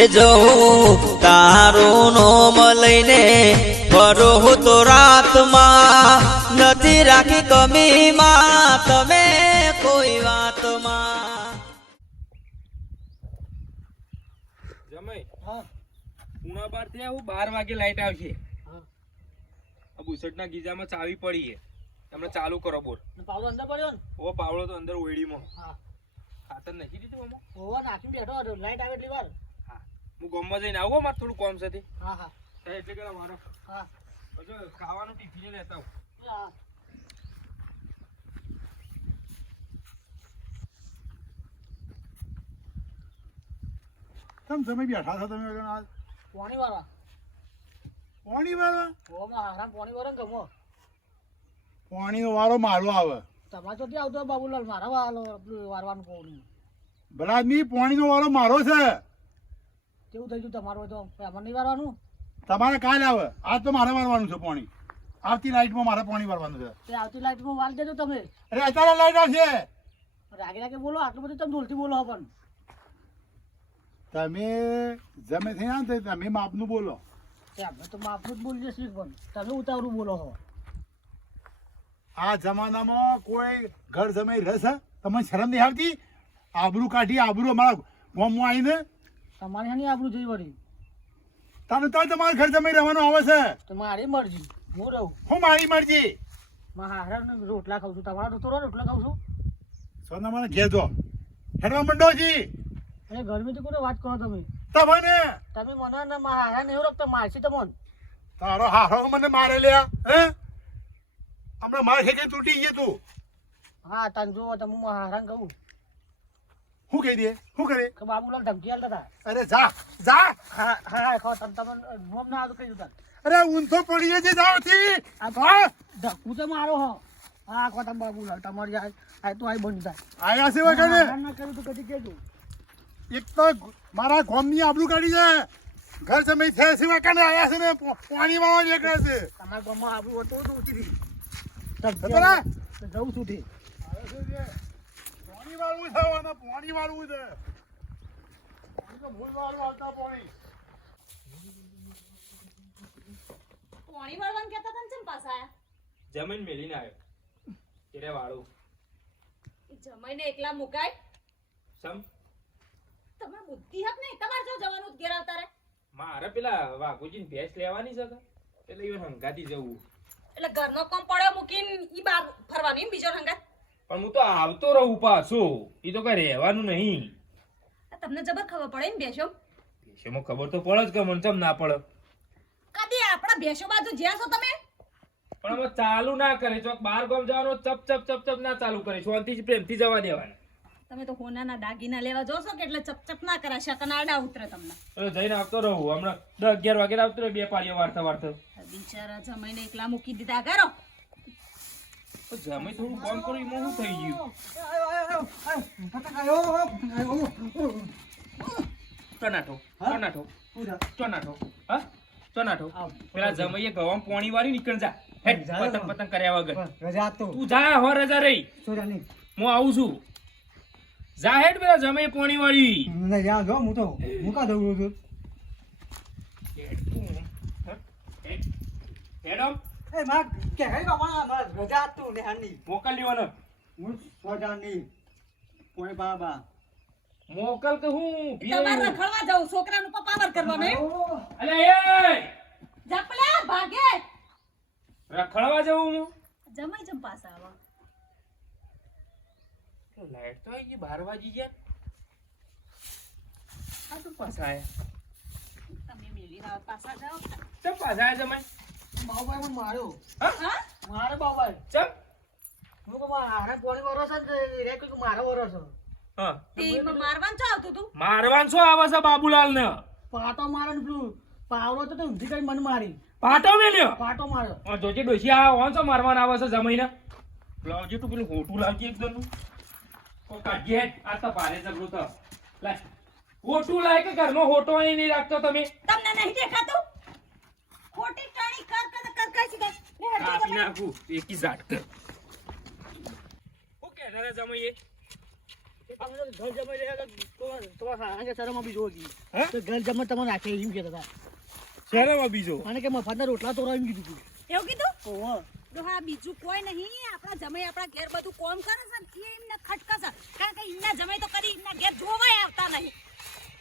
એ જવું તારું નોમ લઈને ફરું તો રાતમાં નથી રાખી કમીમાં તમે કોઈ વાતમાં. જમાઈ હા પૂણા બાર થયા હું બાર વાગે લાઈટ આવશે. હા આ બુસટના ગીજામાં ચાવી પડી છે. તમને ચાલુ કરો બોર પાવડો અંદર પડ્યો ને? ઓ પાવડો તો અંદર ઓયડીમાં. હા. ખાતર નાખી દીધું ઓવા નાખીને બેઠો લાઈટ આવે એટલી વાર. હા ગામમાં જઈને આવો મારે થોડું કોમ છે હા હા. એટલે કે મારો. હા. પછી ખાવાનું ટિફિન લેતા આવું. હા. તમે તમે બેઠા છો તમે વગર આજ? પોણી વાળા. પાણી ઓ ઓમાં હારા પોણી વાળા ને ગમો. પાણીનો વાળો મારો આવે. તમારે તો ત્યાં આવતો બાબુલાલ મારા વાળો વારવાનું પોણી ભલા આદમી પાણીનો વાળો મારો છે. કેવું થઈ ગયું તમારું તો એમાં નહીં વારવાનું તમારે કાલે આવે. આજ તો મારે વારવાનું છે પાણી. આવતી લાઈટમાં મારે પાણી વારવાનું છે. તે આવતી લાઈટમાં વાળ દેજો તમે. અરે અત્યારે લાઈટ આવશે. રાગે રાગે બોલો આટલું બધું તમે ઢોલથી બોલો પણ. તમે જમે થઈ ના તમે માપનું બોલો. અમે તો માપનું જ બોલીએ છીએ પણ તમે ઉતાવળું બોલો હો. આ જમાનામાં કોઈ ઘર જમે રસ? તમને શરમ નહીં આવતી? આબરૂ કાઢી આબરૂ અમારા ગામમાં આવીને તમારે શાની આબરું જોઈ વળી? તમે તો તમારે ઘર જમી રહેવાનું આવે છે. તો મારી મરજી. હું રહું. હું મારી મરજી. મારા હારા રોટલા ખાઉં છું. તમારા તો રોટલા ખાઉં છું. સોના મને ઘેજો હેડવા મંડોજી. અરે ગરમી ગરમીથી કોને વાત કરો તમે? તમને તમે મને ને મારા હારા નહીં રખતા મારશી તમને? તારો હારો મને મારે લ્યા હે? હમણાં માર ખેંચી તૂટી ગઈ તું. હા તને જો તમે મારા હારાને કહું. શું કહી દે શું કરે? કે બાબુલાલ ધમકી આલતા હતા. અરે જા જા! હા હા ખો તમ તમ નોમ ના આવતું કહી દઉં અરે ઊંધો પડી જશે જાવથી આ હા? ધક્કું તો મારો હો. હા ખો તમે બાબુલાલ તમારી આ આ તો આઈ બની થાય. આયા છે વગર ના? કર્યું તો કદી દઉં એક તો મારા ગોમની આબરૂ કાઢી છે. ઘર જમાઈ થયા સિવાય કાને આયા છે ને પાણી વાળવા નીકળે છે. તમારા ગામમાં આબરૂ હતું તો હે? જવું છું થી પાણી વાળવું છે પાણી વાળવું છે. પાણી તો ભૂલ વાળું આવતા પાણી. પાણી વાળવાનું કહેતા હતા ને ચમ પાછા? આયા? જમીન મેલીને આવ્યો. તેરે વાળું. જમાઈને એકલા મુકાય? સમ તમે બુદ્ધિ હક નહીં. તમારે જો જવાનું જ ઘેર આવતા રે મારે પેલા વાઘુજીને ભેંસ લેવાની છે એટલે ઈવન હંગાતી જવું. એટલે ઘરનો કામ પડ્યો મૂકીને ઈ બાર ફરવાની બીજો રંગાત પણ હું તો આવતો રહું પાછો. એ તો કઈ રહેવાનું નહીં. તમને જબર ખબર પડે ને બેસો. ભેંસોમાં ખબર તો પડે જ કે મને ચમ ના પડે. કદી આપણા બેસો બાજુ જ્યાં છો તમે? પણ હવે ચાલુ ના કરે. ચોક બાર ગામ જવાનો ચપ ચપ ચપ ચપ ના ચાલુ કરે. શાંતિ પ્રેમથી જવા દેવાના. તમે તો હોનાના દાગીના લેવા જોશો કે એટલે ચપચપ ના કરા શકન ઉતરે તમને. અરે જઈને આવતો રહું. હમણાં દસ અગિયાર વાગે આવતો બે પાડીઓ વાર્તા વાર્તા. બિચારા જમાઈને એકલા મૂકી દીધા. કરો. જમી થોડું કામ કરો એમાં શું થઈ ગયું? ચોનાઠો ચોનાઠો ચોનાઠો હા? ચોનાઠો પેલા જમઈએ ગવામ પોણી વાળી નીકળ જા. હેડ પતંગ પતંગ કર્યા વગર. રજા તો. તું જા હો રજા રહી. હું આવું છું. જા હેડ પેલા જમઈએ પોણી વાળી. ના જા જો હું તો મુકા દઉં છું. હેડો એ માં કે હે બાબા માર રજા તું ને હાની. મોકલ્યો ને હું સોજાની કોઈ બાબા. મોકલ કે હું તમારે રખડવા જાઉં છોકરાનું પપાવર કરવાનું એમ? અલે એ! જપલા ભાગે! રખડવા જવું હું? જમાઈ જમ પાછા આવા. લાઈટ તો આવી ગઈ બાર વાગી ગયા. આ તો પાછા આયા. તમે મેલી પાછા જાઓ. ચમ પાછા આયા જમાઈ? બાબાઈ મને માર્યો. હા? હા? મારે બાબાઈ ચમ? હું તો મારા પોણી વરસ છે રે કોઈ મારો વરસ હા. તે એમાં મારવાનું આવતું તું મારવાન શું આવે છે બાબુલાલ ને પાટો મારે પેલું પાવડો તો તો ઊંધી કરી મને મારી. પાટો મેલ્યો? પાટો માર્યો. જોજે ડોશી આ ઓન છો મારવાન આવે છે જમાઈને? લાવજે તું પેલું હોટું લાવજે એકદમનું ઓ કાઢજે આ તો ભારે જબરું તો લાય. હોટું લાય કે ઘરમાં હોટો અહીં નહીં રાખતો તમે? તમને નહીં દેખાતું? ખોટી કાપી નાખું એકી જમાઈએ. ઘર જમાઈ રહ્યા તમારા ઘર રાખે એમ કહેતા હતા. શહેરમાં બીજો મને કે મફતના રોટલા તોડવા એમ કીધું એવું કીધું? ઓહો. હા. બીજું કોઈ નહીં. આપણા જમાઈ આપણા ઘેર બધું કોમ કરે છે ને એ છે. કારણ કે એમના જમાઈ તો કરી એમના ઘેર જોવાય આવતા નહીં.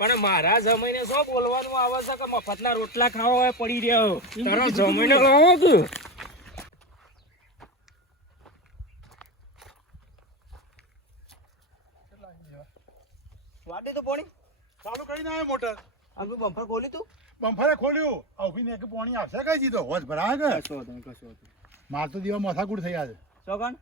પણ મારા જમીને શું બોલવાનું? આવે છે કે મફતના રોટલા ખાવા હોય પડી રહ્યો તારો જમીને લાવો કે? વાડી તો પાણી. ચાલુ કરીને આવ્યો મોટર. આગળ બમ્પર ખોલી તું? બમ્ફરે ખોલ્યું. અભિને કે પાણી આવશે કઈ દીધો? હોજ ભરા કે? કશો હતો કશો હતો માર તો દીવા માથાકૂટ થઈ આજે ચોકણ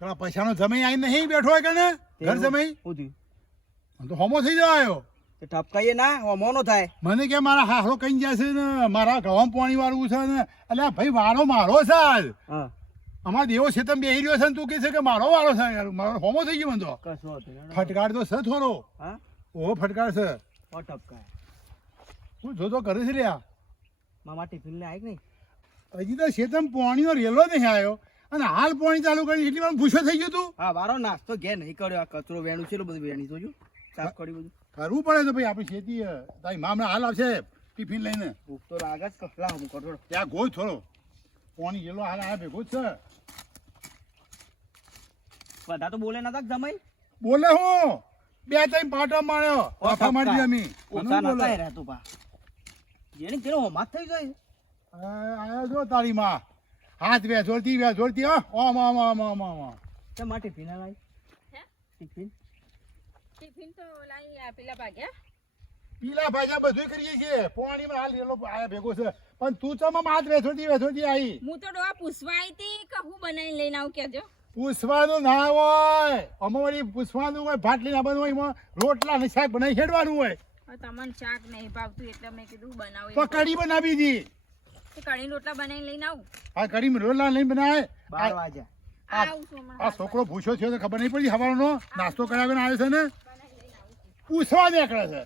પેલા પૈસાનો જમી આવીને નહીં બેઠો હોય કે ને? ઘર જમી હું તો હોમો થઈ જવાયો. તે ઠપકાઈએ ના હોમોનો થાય. મને કે મારા હાહરો કઈ જાય છે ને મારા ગવામ પાણી વાળું છે ને એટલે ભાઈ વાળો મારો છે આજ. અમારા દેવો છે તમે બેહી રહ્યો છે ને તું કે છે કે મારો વાળો છે યાર મારો હોમો થઈ ગયો મને તો. ફટકાર તો છે થોડો. ઓ ફટકાર છે. ઓ ઠપકાય હું જોતો કરે છે લ્યા? મામા ટિફિન લે આવી નહીં? હજી તો શેતમ પાણીનો રેલો નહીં આવ્યો અને હાલ પાણી ચાલુ કરી એટલી વાર ભૂસો થઈ ગયો તું? હા વારો નાસ્તો ઘેર નહીં કર્યો આ કચરો વેણું છે બધું વેણી જોજો. સાફ કરી બધું. કરવું પડે તો ભાઈ આપણી ખેતી તારી મા હાલ આવશે ટિફિન લઈને. ભૂખ તો લાગે જ કસલા હું કરો ત્યાં ગોળ થોડો. પાણી જેલો હાલ આ ભેગો છે. બધા તો બોલે નતા જમાઈ? બોલે હું. બે ત્રણ પાટો માર્યો. પાછા મારી દીધા ઓછા નતા રહેતો પા જેની તેનો હોમાત થઈ જાય. આ આયો જો તારી માં. હાથ બે જોડતી બે જોડતી હો. ઓમ ઓમ ઓમ ઓમ ઓમ તે માં પીના લાઈ હે? ટિફિન? ટિફિન તો લાઈ પેલા ભાગ્યા પીલા ભાજા બધું કરીએ છીએ. પાણીમાં હાલ રેલો આયા ભેગો છે. પણ તું ચમ હાથ વેચોડી વેચોડી આવી હું તો ડોહા પૂછવા આવી હતી કે હું બનાવીને લઈને આવું કેજો પૂછવાનું ના હોય. અમારી પૂછવાનું હોય ભાત લઈને આવવાનું હોય એમાં રોટલા ને શાક બનાવી ખેડવાનું હોય. તમને શાક નહીં ભાવતું એટલે મેં કીધું બનાવું તો કઢી બનાવી દી. કઢી રોટલા બનાવીને લઈને આવું. આ કઢી રોટલા નહીં બનાવે. બાર આ- વાગ્યા. આવું. આ છોકરો ભૂસો થયો તો ખબર નહીં પડી હવાનો નાસ્તો કરાવીને આવ્યો છે ને. પૂછવા નીકળે છે.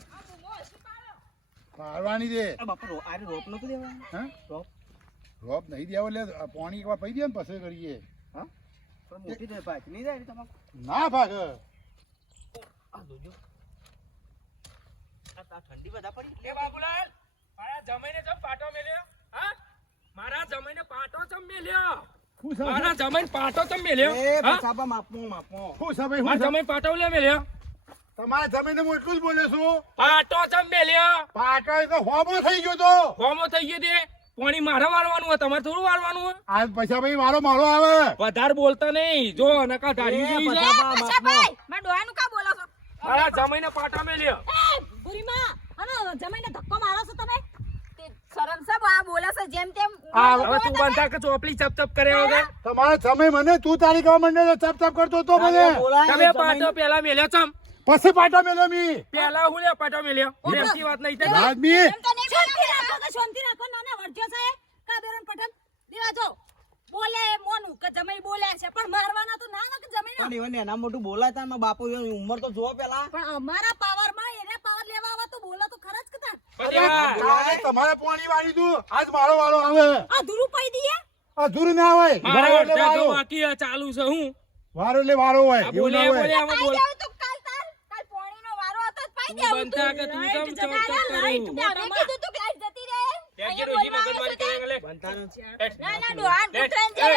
મારવાની દે. આરે રોપ નતું દેવાનું? હા? રોપ? રોપ નહીં દેવો એટલે આ પાણી એકવાર પી દે ને પછી કરીએ. હા? મોટી થઈ પાછી નહીં જાય તમારે. ના ભાગ. આ જોજો. આ ઠંડી બધા પડી લે બાબુલાલ મારા જમાઈને ચમ પાટો મેલ્યો. હા? મારા જમાઈને પાટો જમ મેલ્યો? મારા જમાઈને પાટો જમ મેલ્યો? એ હા? સાબા માપો માપો. હું છે ભાઈ મારા જમાઈને પાટો લે મેલ્યો? તમારા જમીન હું એટલું જ બોલ્યો છું. પાટો ચમ પાટો એ તો હોમો થઈ ગયો તો. હોમો થઈ ગયો તે? પાણી મારે વાળવાનું હોય તમારે થોડું વાળવાનું હોય? આ પૈસા ભાઈ મારો મારો આવે. વધારે બોલતા નહીં. જો નકા ધારી જોઈ છે. માપો ભાઈ મારા ડોહાનું કા બોલો છો? મારા જમાઈને પાટો મેલ્યો. એ ભૂરીમાં અને જમીને ધક્કો મારો છો તમે? તે શરમ સાહેબ આ બોલે છે જેમ તેમ. હવે તું બંધા કે ચોપલી ચપ ચપ કરે વગર તમારા સમય મને તું તારી માંડે તો ચપ ચપ કરતો તો મને તમે પાટો પેલા મેલ્યો ચમ. પછી પાટો મેલ્યો મી. પેલા હું લે પાટો મેલ્યો. પ્રેમથી વાત નહીં તે આદમી એમ શાંતિ રાખો કે શાંતિ રાખો. નાના વર્જ્યો છે કાબેરન પઠન દેવા જો. બોલે મોનું કે જમાઈ બોલે છે. પણ મારવાના તો ના ના કે જમાઈ પણ even એના મોટું બોલાતા માં બાપુ ઉંમર તો જો પેલા. પણ અમારા પાવરમાં એને પાવર લેવા આવા તો બોલો તો ખરા જ કતા તમારે પાણી વાળી તું. આજ મારો વાળો આવે. આ ધુરુ પઈ દઈએ ધુરુ ના હોય. મારા ચાલુ છે હું. વારો લે વારો હોય. આ એવું બોલે ના બોલે. હોય આમાં પાઈ બોલ જાવ તો કાલ તાર કાલ પોણીનો વારો હતો તો પાઈ તું દેવું બંધ થા કે તું કેમ જતી ચમ ચમ કરું? મેં કીધું તું કે જતી રહે. લેટજે રોજી મગજમારી કરે લે. ના ના ડોહાન લેટ, ઉતરાણ એ,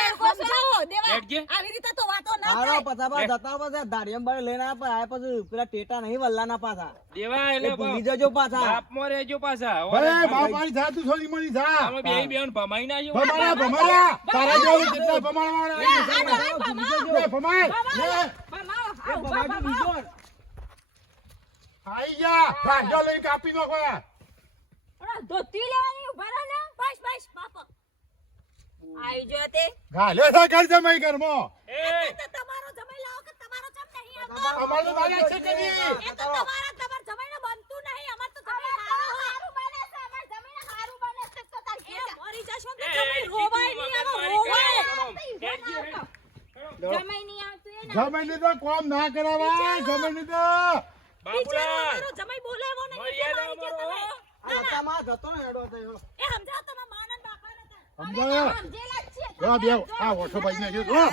દેવા આવી રીતે તો વાતો ના હારો થાય. પછા પા જતા પછી ધારિયમ બાર લઈને આયા આયા પછી પેલા ટેટા નહીં વલ્લાના પાછા. દેવા એ એટલે ભૂલી જજો પાછા. બાપમાં રહેજો પાછા. ભલે બાપાની જા તું મળી બેય બેન ભમાઈ ના તારા જેવું કેટલા ભમાવો. લે ભમાય લે ભમાવો, એ આવ, ભમાજો ભમાવો. બીજો આઈ જા લઈને કાપી નાખો યાર. ધોતી લેવાની ઊભા રહો ને. બસ બસ બાપા. આઈ જો તે. ઘર જમાઈ ઘરમાં. એ, તો તમારો જમાઈ લાવો કે તમારો ચમ નહીં આવતો? અમારે તો છે કદી એ તો તમારા તમાર જમાઈને બનતું નહીં. અમાર તો જમાઈ હારું હારું બને છે. અમાર જમાઈને હારું બને છે. તો તાર ઘેર મરી જશો તો જમાઈ રોવાય નહીં આવો રોવાય. કરે. હેડજી, હેડ. જમાઈ નહીં આવતું એ ના. કોમ ના તો બિચારો મારો જમાઈ કે તમે. જતો ને થયો. એ સમજાવો માનન? સમજેલા જ છીએ. જો બે આ ઓછો ભાઈ ને જો જો આ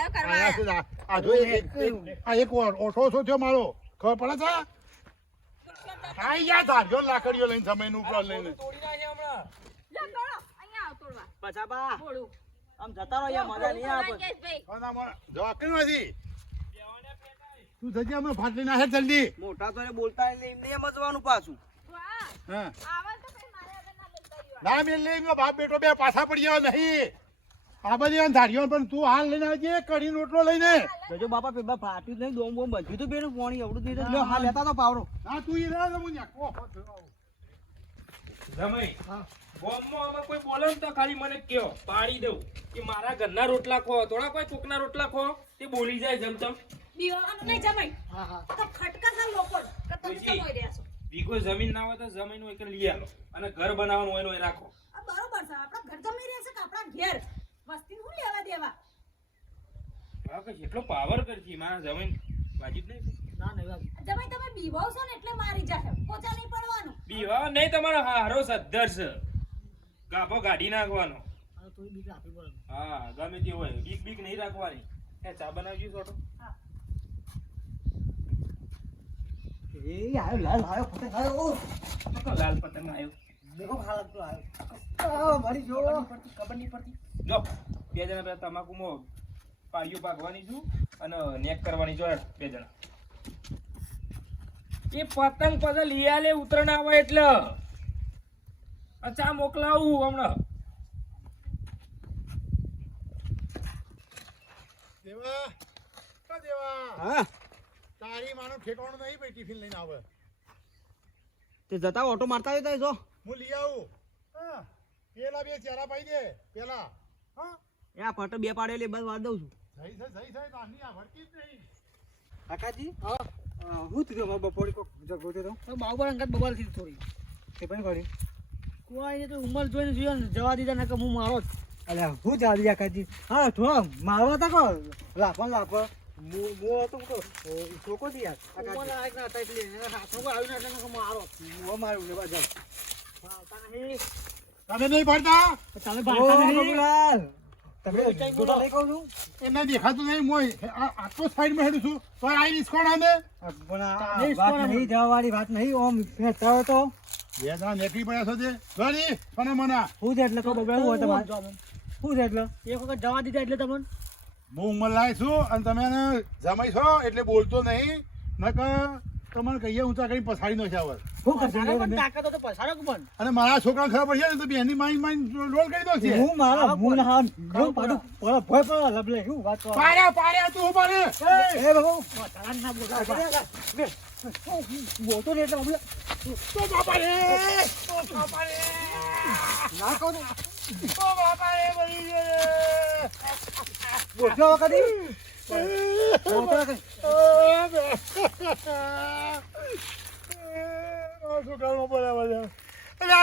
છે આ. જો એક- આ એક ઓ- ઓછો ઓછો થયો મારો. ખબર પડે છે? હા જા ધાર્યો લાકડીઓ લઈને સમયનું ઉપર લઈને. તોડી નાખે હમણાં. જા કરો અહીંયા આવ તોડવા. પાછા બા. આમ જતા રહો યાર મજા નહીં આવે જવા કેમ નથી? તું જજે અમે ફાટલી નાખે જલ્દી. મોટા તો બોલતા એટલે એમને એમ જ જવાનું પાછું હા. આવે તો મારે આગળ ના મેલ લઈ ગયો બાપ બેટો બે પાછા પડી જવા નહીં. આ બધી ધાર્યો પણ તું હાલ લઈને આવજે કઢી રોટલો લઈને. જોજો બાપા પેલા ફાટ્યું નહીં દોમ બોમ બધું તો બેનું પાણી અવડું જ નહીં. લ્યો હા લેતા તો પાવડો ના તું ઈ રહે હું ન્યા. ઓહો, જમાઈ કોઈ બોલે ને તો ખાલી મને કયો. પાડી દઉં કે મારા ઘરના રોટલા ખો થોડા કોઈ કોકના રોટલા ખો તે બોલી જાય જમતમ દીવાનું નહીં જમાઈ હા હા. તો ખટકા છે લોકો. કે તમે જમાઈ રહ્યા છો. વીઘો જમીન ના હોય તો જમીન હોય કે લઈ આલો. અને ઘર બનાવવાનું હોય એ રાખો. આ બરોબર છે. આપણા ઘર જમી રહ્યા છે કે આપણા ઘેર? વસ્તી શું લેવા દેવા? હા કે કેટલો પાવર કરતી મારા જમીન વાજીબ નહીં ના નહીં. જમાઈ તમે બીવાવશો ને એટલે મારી જાશે પોચા નહીં પડવાનું. બીવા નહીં તમારો હારો સદ્ધર છે. ગાભો ગાડી નાખવાનો. હા ગમે તે હોય. બીક બીક નહીં રાખવાની. એ ચા બનાવજો છોટો એ આવ્યો લાલ આવ્યો ફટક આવ્યો ઓ લાલ પતંગ આવ્યો દેખો ખાલા તો આવ્યો મારી જો ખબર નહીં પડતી જો બે જણા બે તમાકુમાં પાડીઓ પાકવાની છું અને નેક કરવાની જો બે જણા. એ પતંગ પછી લઈ આલે ઉતરણ આવે એટલે. અચ્છા મોકલાવું હમણાં. દેવા દેવા? હા. તારી માનો ઠેકાણું નહીં ભાઈ ટિફિન લઈને આવે. તે જતા ઓટો મારતા જતા જો. હું લઈ આવું. હા. પેલા બે ચેરા પાઈ દે પેલા. હા. એ આ ફટો બે પાડે એટલે બસ વાર દઉં છું. જઈ છે જઈ છે નાની આ ભરતી જ નહીં. કાકાજી? હા. હું થયું અમારે બપોરે કોક જગો તો? તો બાબુ અંગત બબાલથી થોડી. તે પણ ઘડી કોઈ ને તો ઉંમર જોઈને જોયો ને જવા દીધા ને કે હું મારો જ. અલ્યા હું ચાલી કાકાજી? હા તો મારવા તા કો લાફા લાફા. મો તો છોકો દી યાર. કાકાજી લાયક ના હતા એટલે કોઈ આવ્યું ના એટલે મારો. જ. મો મારું આવતા નહીં. તમે નહીં ભરતા તમે ઓ ભાગતા નહીં. બબુલાલ તમે ગોટા લઈ કહું છું? એને દેખાતું નહીં મોય. આટલો સાઈડમાં હેડું છું. તો રિસ્કોણ આને? આ વાત નહીં જવા વાળી વાત નહીં ઓમ ફેરતા તો. બે જણા નેકળી પડ્યા છો તે ગરી અને મના હું છે એટલે કો બબડા તમારે. એટલે. એક વખત જવા દીધા એટલે તમને? હું ઉંમર લાય છું અને તમે જમાઈ છો એટલે બોલતો નહીં. નકર તમને કહીએ ઊંચા કરી પસાડી નો છે આવર શું કરશે પસાડો પણ? તાકાત તો પસાડો કે પણ? અને મારા છોકરા ખબર પડશે ને તો બેની માઈ માઈ લોલ કરી દો છે હું મારા હું ના જો પાડું પર ભય પર લબલે શું વાત કરો? પાડ્યા પાડ્યા તું ઊભા રે એ બહુ પસાડા ના બોલા બોતો નહીં એટલે તો બાપા રે તો બાપા રે. ના કહું તો બાપા રે મરી ગયો બોલતો વખતે બોલતો વખતે છોકરાનો બરાબર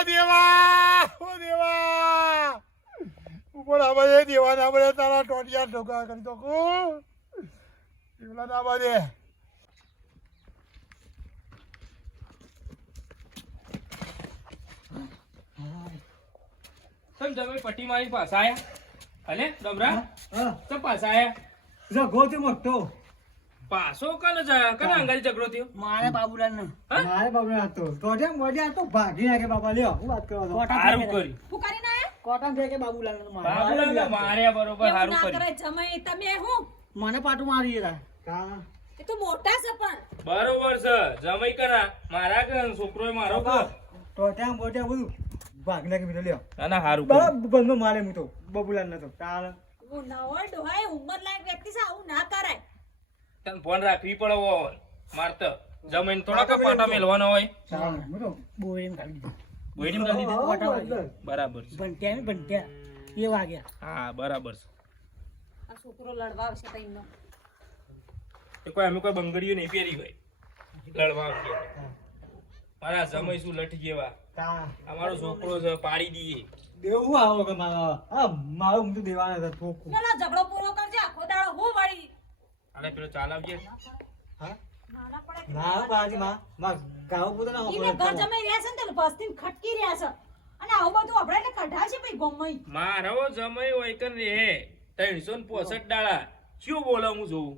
દેવા ઓ દેવા ઉપર આવા દેવા ના બધે તારા ટોટિયા ઢોકા કરી તો કો પેલા ના બાજે તમે પટ્ટી મારી પાસે આયા. અલે ડમરા તો પાછા આયા. જો ગોતી મોટો પાછો કને જાય કને અંગારી ઝઘડો થયો? મારે બાબુલાલ ને મારે બાબુલાલ હતો. તો જેમ મોઢે તો ભાગી નાખે બાબા લ્યો હું વાત કરો છો. કરી હું કરી ના? કોટન ફેંકે બાબુલાલ ને મારે. બાબુલાલને મારે બરોબર હારું કરી ના જમાઈ તમે હું? મને પાટું મારી ગયા કા એ તો મોટા છે પણ. બરોબર છે જમાઈ કરા. મારા કે છોકરો મારો તો ત્યાં મોઢે બધું ભાગી નાખી બીજો લ્યો. ના ના કર્યું. બંધો મારે હું તો બબુલાલ તો. તાળ હું નવો ડોહાય ઉંમર લાયક વ્યક્તિ છે આવું ના કરાય. તને ફોન રાખવી પડે હોય મારત જમીન થોડા કે પાટા મેલવાનો હોય. તાળ હું તો બોરીને કાઢી દીધું બોયડીમ કરી દીધી? કોટા વાગ્યા. બરાબર છે. ભંટ્યા ને ભંટ્યા એ વાગ્યા. હા બરાબર છે. આ છોકરો લડવા આવશે તઈનો એ કોઈ અમે કોઈ બંગડીઓ નહીં પહેરી હોય. લડવા આવશે. મારા સમય શું લઠ જેવા. અમારો છોકરો છે પાડી દઈએ. દેવું આવો કે મારા આ મારું હું તો દેવાના હતા થોકું ના ઝઘડો પૂરો કરજે આખો દાડો હું વળી? અને પેલો ચાલાવજે હા? ના બાજી માં માં ગાવ પોતે ના ઈને ઘર જમાઈ રહ્યા છે ને તે બસ્તીને ખટકી રહ્યા છે. અને આવું બધું આપણે એટલે કઢાશે ભાઈ ગમઈ મારો જમાઈ હોય કે રે ત્રણસો ને પોસઠ ડાળા શું બોલો હું જોઉં?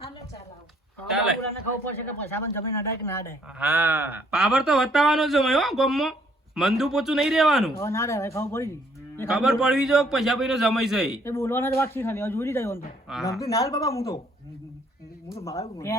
હાલો ચાલ આવો. ચાલે. બાબુલાને ખબર પડશે કે પૈસા પણ જમીન અડાય કે ના અડાય? હા. પાવર તો વતાવવાનો જ હોય હો ગામમાં. મંદુ પોચું નહીં રહેવાનું. હવે ના રે ખબર પડી ખબર પડવી જો પૈસા પૈસા સમય છે. એ બોલવાના જ વાત હવે જોઈ લીધા તો. ના બાબા હું તો હું તો મારું એ